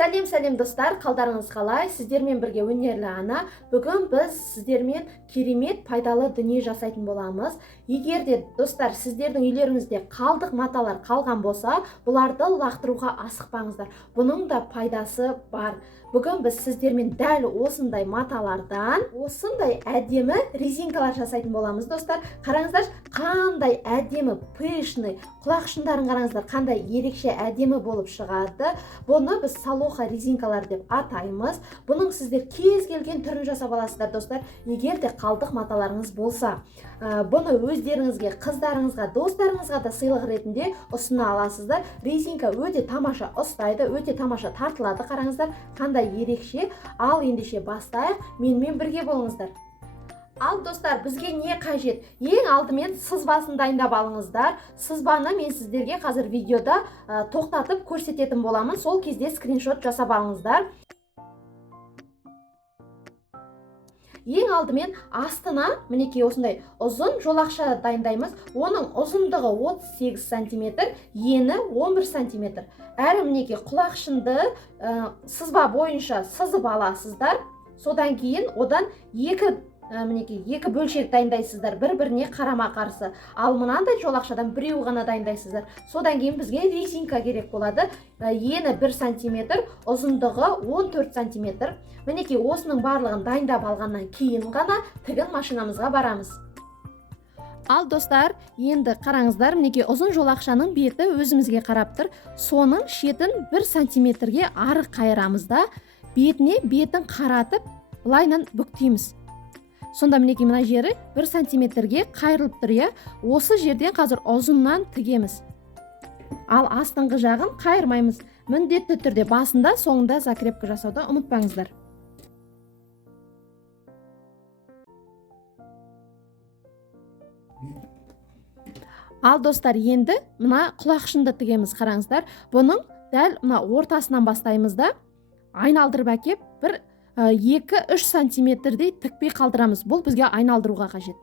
Сәлем достар, қалдарыңыз қалай? Сіздермен бірге өнерлі ана. Бүгін біз сіздермен керемет пайдалы дүние жасайтын боламыз. Егер де достар, сіздердің үйлеріңізде қалдық маталар қалған болса, бұларды лақтыруға асықпаңыздар. Бұның да пайдасы бар. Бүгін біз сіздермен дәл осындай маталардан осындай әдемі резинкалар жасайтын боламыз достар. Қараңыздар, қандай әдемі пышный құлақшындарын қараңыздар, қандай ерекше әдемі болып шығады. Бұны біз салоха резинкалар деп атаймыз. Бұның сіздер кез келген түрін жасап аласыздар достар. Егер де қалдық маталарыңыз болса, бұны өздеріңізге, қыздарыңызға, достарыңызға да сыйлық ретінде ұсына аласыздар. Резинка өте тамаша ұстайды, өте тамаша тартылады. Қараңыздар, қандай ерекше. Ал ендеше бастайық, менімен бірге болыңыздар. Ал достар, бізге не қажет? Ең алдымен сызбасын дайындап алыңыздар. Сызбаны мен сіздерге қазір видеода тоқтатып көрсететін боламын. Сол кезде скриншот жасап алыңыздар. Ең алдымен астына мінекей осындай ұзын жолақша дайындаймыз. Оның ұзындығы 38 см, ені 11 см. Әрі мінекей құлақшынды сызба бойынша сызып аласыздар. Содан кейін одан екі бөлшек дайындайсыздар, бір-біріне қарама-қарсы. Ал мынандай жолақшадан біреу ғана дайындайсыздар. Содан кейін бізге резинка керек болады. Ені 1 см, ұзындығы 14 см. Мінекей осының барлығын дайындап алғаннан кейін ғана тігін машинамызға барамыз. Ал достар, енді қараңыздар, мінекей ұзын жолақшаның беті өзімізге қарап тұр. Соның шетін 1 см-ге ары қайырамыз да, бетін қаратып, былайынан бүктейміз. Сонда мінекей мына жері 1 см-ге қайырылып тұр. Осы жерден қазір ұзыннан тігеміз. Ал астыңғы жағын қайырмаймыз. Міндетті түрде басында, соңында закрепка жасауды ұмытпаңыздар. Ал достар, енді мына құлақшынды тігеміз. Қараңыздар, бұның дәл мына ортасынан бастаймыз да, айналдырып әкеп, 2-3 сантиметрдей тікпей қалдырамыз. Бұл бізге айналдыруға қажет.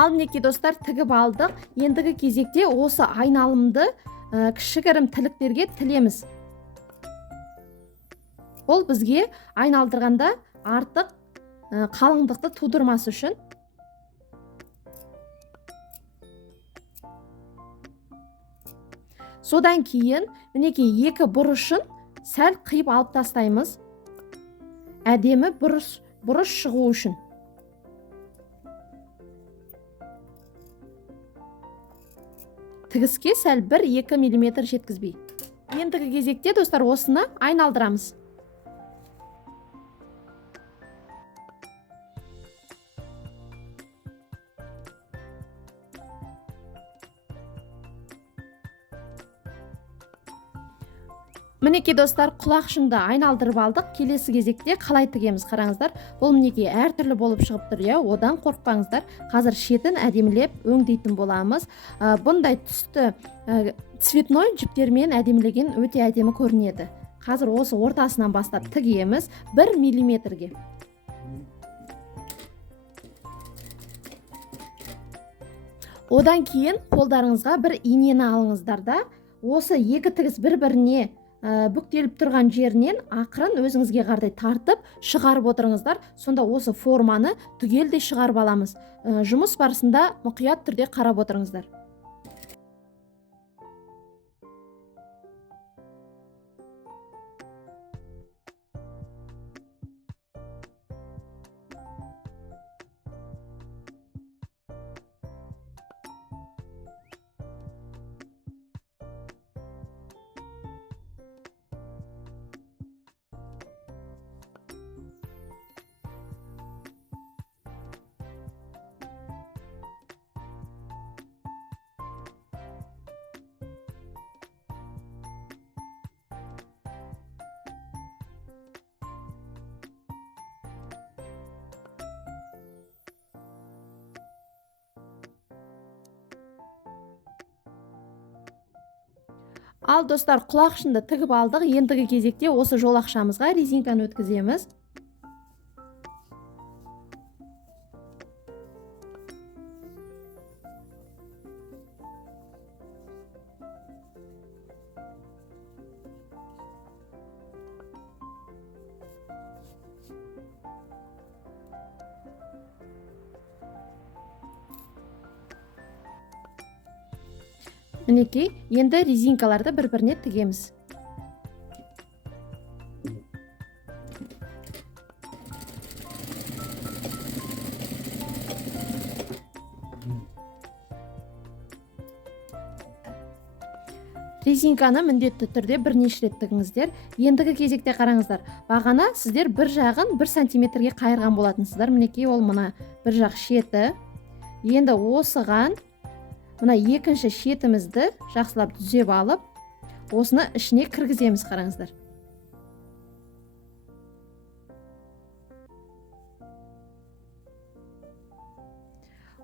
Ал мінекей достар, тігіп алдық. Ендігі кезекте осы айналымды кішігірім тіліктерге тілеміз. Ол бізге айналдырғанда артық қалыңдықты тудырмасы үшін. Содан кейін мінекей екі бұрышын сәл қиып алып тастаймыз. Әдемі бұрыш шығу үшін. Тігіске сәл 1-2 мм жеткізбей. Ендігі кезекте достар осыны айналдырамыз. Мінекей достар, құлақшынды айналдырып алдық. Келесі кезекте қалай тігеміз? Қараңыздар, бұл мінекей әртүрлі болып шығып тұр. Одан қорықпаңыздар. Қазір шетін әдемілеп өңдейтін боламыз. Бұндай түсті цветной жіптермен әдемілеген өте әдемі көрінеді. Қазір осы ортасынан бастап тігеміз 1 мм-ге. Одан кейін қолдарыңызға бір инені алыңыздар да, осы екі тігіс бір-біріне бүктеліп тұрған жерінен ақырын өзіңізге қарай тартып шығарып отырыңыздар. Сонда осы форманы түгелдей шығарып аламыз. Жұмыс барысында мұқият түрде қарап отырыңыздар. Ал достар, құлақшынды тігіп алдық. Ендігі кезекте осы жолақшамызға резинканы өткіземіз. Мінекей, енді резинкаларды бір-біріне тігеміз. Резинканы міндетті түрде бірнеше рет тігіңіздер. Ендігі кезекте қараңыздар. Бағана сіздер бір жағын 1 сантиметрге қайырған болатынсыздар. Мінекей, ол мына бір жақ шеті. Енді осыған мына екінші шетімізді жақсылап түзеп алып, осыны ішіне кіргіземіз, қараңыздар.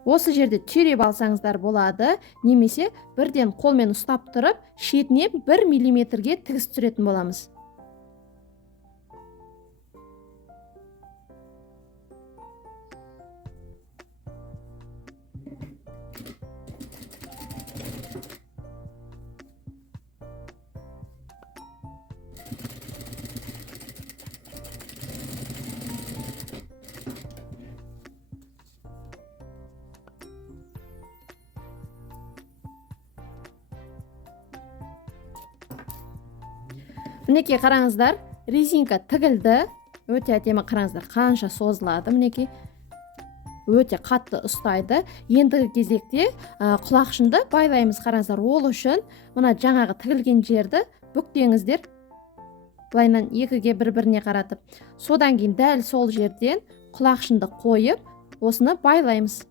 Осы жерде түйреп алсаңыздар болады, немесе бірден қолмен ұстап тұрып, шетіне 1 миллиметрге тігіс түсіретін боламыз. Мінекей, қараңыздар, резинка тігілді. Өте әдемі, қараңыздар, қанша созылады. Мінекей, өте қатты ұстайды. Ендігі кезекте құлақшынды байлаймыз, қараңыздар. Ол үшін мына жаңағы тігілген жерді бүктеңіздер. Былайынан екіге бір-біріне қаратып. Содан кейін дәл сол жерден құлақшынды қойып, осыны байлаймыз.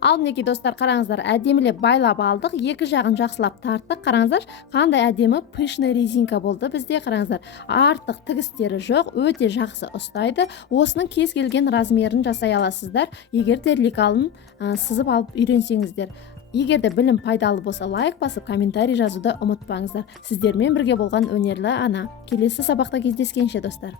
Ал мінекей достар, қараңыздар, әдемілеп байлап алдық. Екі жағын жақсылап тарттық. Қараңыздар, қандай әдемі пышный резинка болды бізде. Қараңыздар, артық тігістері жоқ, өте жақсы ұстайды. Осының кез келген размерін жасай аласыздар, егер де лекалын сызып алып үйренсеңіздер. Егер де білім пайдалы болса, лайк басып, комментарий жазуды ұмытпаңыздар. Сіздермен бірге болған өнерлі ана. Келесі сабақта кездескенше достар.